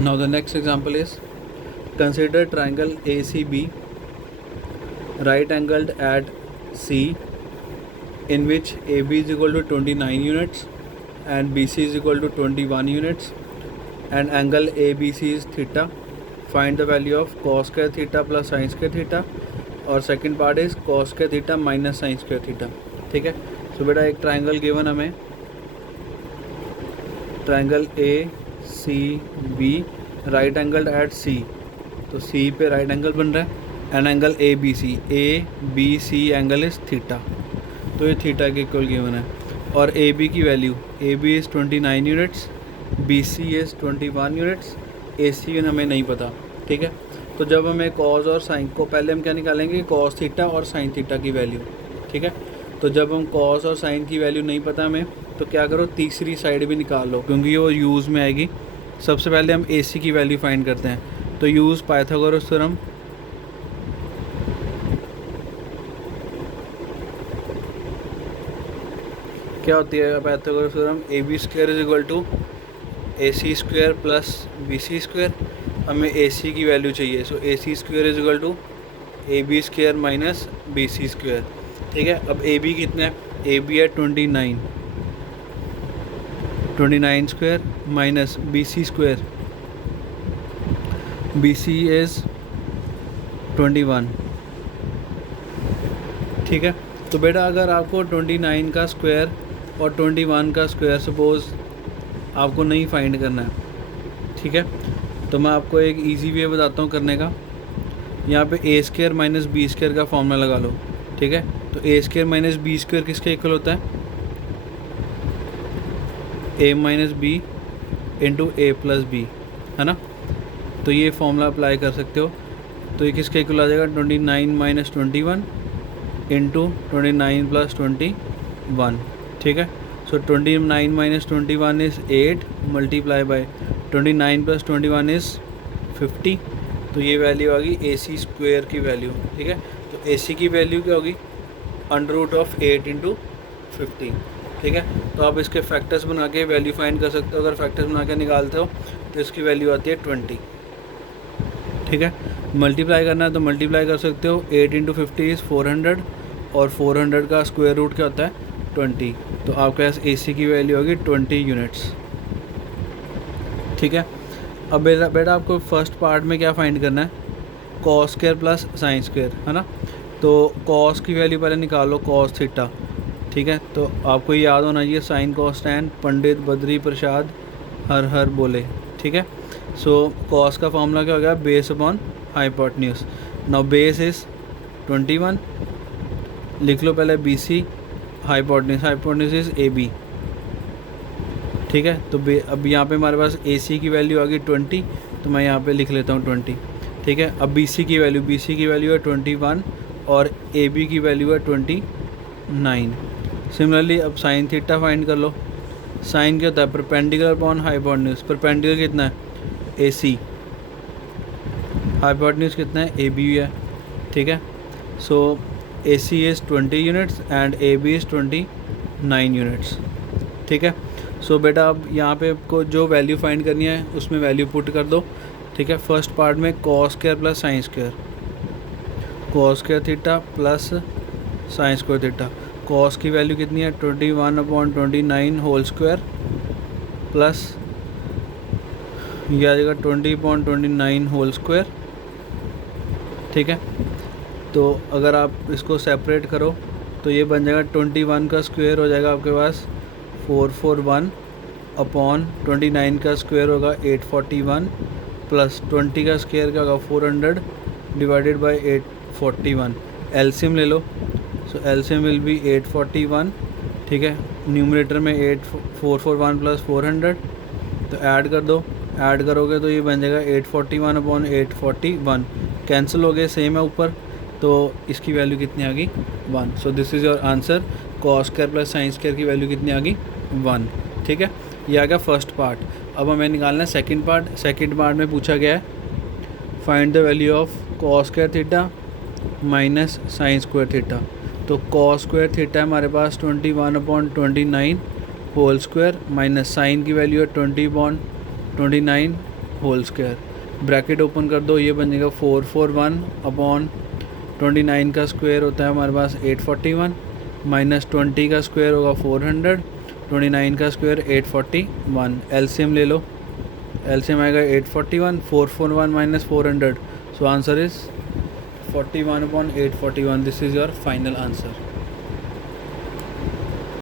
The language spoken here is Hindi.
Now the next example is, consider triangle ACB right angled at C, in which AB is equal to 29 units and BC is equal to 21 units, and angle ABC is theta. Find the value of cos square theta plus sin square theta, और second part is cos square theta minus sin square theta. ठीक है. सो बेटा एक ट्राइंगल गिवन हमें, triangle ACB right angled at C. तो C पे राइट एंगल बन रहा है, and angle ABC angle is theta. तो ये थीटा के इक्वल गिवन है. और AB की value, AB is 29 units, BC is 21 units, AC हमें नहीं पता. ठीक है. तो जब हमें कॉस और साइन को, पहले हम क्या निकालेंगे, कॉस थीटा और साइन थीटा की वैल्यू. ठीक है. तो जब हम कॉस और साइन की वैल्यू नहीं पता हमें, तो क्या करो, तीसरी साइड भी निकाल लो, क्योंकि वो यूज़ में आएगी. सबसे पहले हम AC की वैल्यू फाइंड करते हैं. तो यूज़ पाइथागोरस थ्योरम. क्या होती है Pythagoras theorem? AB square is equal to AC square plus BC square. हमें AC की वैल्यू चाहिए, so AC square is equal to AB square minus BC square. ठीक है. अब AB कितना है? AB है 29 square minus BC square, BC is 21. ठीक है. तो बेटा अगर आपको 29 का स्क्वायर और 21 का स्क्वायर सपोज़ आपको नहीं फाइंड करना है, ठीक है, तो मैं आपको एक इजी वे बताता हूँ करने का. यहाँ पे A square minus B square का फॉर्मूला लगा लो. ठीक है. तो A square minus B square किसके इक्वल होता है? A minus B into A plus B, है ना. तो ये फॉर्मूला अप्लाई कर सकते हो. तो ये किसके इक्वल आ जाएगा? 29 माइनस 21 इंटू 29 प्लस 21. ठीक है. सो 29 minus 21 is 8 multiply by 29 plus 21 is 50. तो ये वैल्यू आ गई AC स्क्वायर की वैल्यू. ठीक है. तो AC की वैल्यू क्या होगी? Under root of 8 into 50. ठीक है. तो आप इसके फैक्टर्स बना के वैल्यू फाइंड कर सकते हो. अगर फैक्टर्स बना के निकालते हो तो इसकी वैल्यू आती है 20. ठीक है. मल्टीप्लाई करना है तो मल्टीप्लाई कर सकते हो. 8 इंटू 50 इज़ 400, और 400 का स्क्वायर रूट क्या होता है? 20. तो आपके पास AC की वैल्यू होगी 20 यूनिट्स. ठीक है. अब बेटा आपको फर्स्ट पार्ट में क्या फाइंड करना है? Cos square plus sine square, है ना. तो कॉस की वैल्यू पहले निकालो, कॉस थीटा. ठीक है. तो आपको याद होना चाहिए sine cos tan, Pandit Badri Prasad हर हर बोले. ठीक है. सो कॉस का फॉर्मूला क्या हो गया? Base upon hypotenuse. Now base is 21. लिख लो पहले BC, हाइपोटेन्यूज इज़ AB. ठीक है. तो अब यहाँ पे हमारे पास AC की वैल्यू आ गई 20, तो मैं यहाँ पे लिख लेता हूँ 20. ठीक है. अब BC की वैल्यू है 21 और AB की वैल्यू है 29. सिमिलरली अब साइन थीटा फाइंड कर लो. साइन क्या होता है? Perpendicular upon hypotenuse. परपेंडिकुलर कितना है? AC. हाइपोटेन्यूज कितना है? AB है. ठीक है. सो AC is 20 units and AB is 29 units. ठीक है. सो बेटा अब यहाँ पे आपको जो वैल्यू फाइंड करनी है उसमें वैल्यू पुट कर दो. ठीक है. फर्स्ट पार्ट में cos square plus sine square, cos square theta plus sine square theta. Cos की वैल्यू कितनी है? 21/29 होल स्क्वायर प्लस ये आ जाएगा 20/29 होल स्क्वायर. ठीक है. तो अगर आप इसको सेपरेट करो तो ये बन जाएगा 21 का स्क्वायर हो जाएगा आपके पास 441 अपॉन 29 का स्क्वायर होगा 841 प्लस 20 का स्क्वायर क्या होगा 400 डिवाइडेड बाय 841. एलसीएम ले लो. सो एलसीएम विल बी 841. ठीक है. न्यूमरेटर में 441 प्लस 400, तो ऐड कर दो. ऐड करोगे तो ये बन जाएगा 841 अपॉन 841. कैंसिल हो गए, सेम है ऊपर. तो इसकी वैल्यू कितनी आ गई? 1. So this is your answer. Cos square plus sine square की वैल्यू कितनी आ गई? 1. ठीक है. ये आ गया फर्स्ट पार्ट. अब हमें निकालना है सेकंड पार्ट. सेकंड पार्ट में पूछा गया है find the value of cos square theta minus sine square theta. तो कॉस स्क्वायर थीटा हमारे पास 21/29 होल स्क्वायर माइनस साइन की वैल्यू है 20/29 होल स्क्वायर, ब्रैकेट ओपन कर दो, ये बन जाएगा 441 अपॉन 29 का स्क्वायर होता है हमारे पास 841, माइनस 20 का स्क्वायर होगा 400, 29 का स्क्वायर 841, एलसीएम ले लो, एलसीएम आएगा 841, 441 minus 400, so answer is 41 upon 841, this is your final answer.